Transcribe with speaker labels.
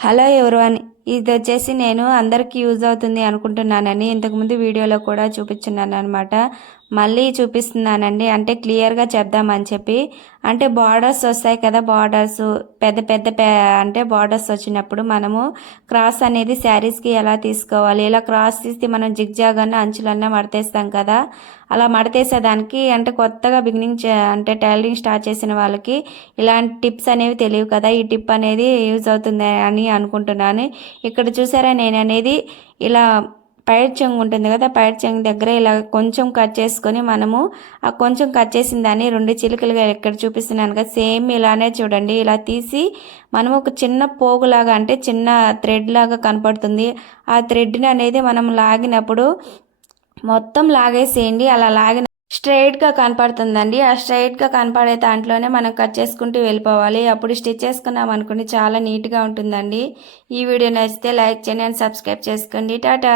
Speaker 1: Hello everyone ఇది వచ్చేసి నేను అందరికీ యూజ్ అవుతుంది అనుకుంటున్నానని ఇంతకుముందు వీడియోలో కూడా చూపించున్నాను అనమాట మళ్ళీ చూపిస్తున్నానండి. అంటే క్లియర్గా చెప్దామని చెప్పి. అంటే బార్డర్స్ వస్తాయి కదా బార్డర్స్ పెద్ద పెద్ద అంటే బార్డర్స్ వచ్చినప్పుడు మనము క్రాస్ అనేది శారీస్కి ఎలా తీసుకోవాలి ఇలా క్రాస్ తీస్తే మనం జిగ్జాగ్ అంచులన్నా మడతేస్తాం కదా. అలా మడతేసేదానికి అంటే కొత్తగా బిగినింగ్ అంటే టైలరింగ్ స్టార్ట్ చేసిన వాళ్ళకి ఇలాంటి టిప్స్ అనేవి తెలియవు కదా. ఈ టిప్ అనేది యూజ్ అవుతుంది అని అనుకుంటున్నాను. ఇక్కడ చూసారా నేను అనేది ఇలా పైట్ చెంగు ఉంటుంది కదా పైట్ చెంగు దగ్గర ఇలా కొంచెం కట్ చేసుకొని మనము ఆ కొంచెం కట్ చేసిన దాన్ని రెండు చిలుకలుగా ఇక్కడ చూపిస్తున్నాను కదా సేమ్ ఇలానే చూడండి. ఇలా తీసి మనము ఒక చిన్న పోగులాగా అంటే చిన్న థ్రెడ్ లాగా కనపడుతుంది. ఆ థ్రెడ్ని అనేది మనం లాగినప్పుడు మొత్తం లాగేసేయండి. అలా లాగిన స్ట్రైట్గా కనపడుతుందండి. ఆ స్ట్రైట్గా కనపడే దాంట్లోనే మనం కట్ చేసుకుంటూ వెళ్ళిపోవాలి. అప్పుడు స్టిచ్ చేసుకున్నాం అనుకోండి చాలా నీట్గా ఉంటుందండి. ఈ వీడియో నచ్చితే లైక్ చేయండి అండ్ సబ్స్క్రైబ్ చేసుకోండి. టాటా!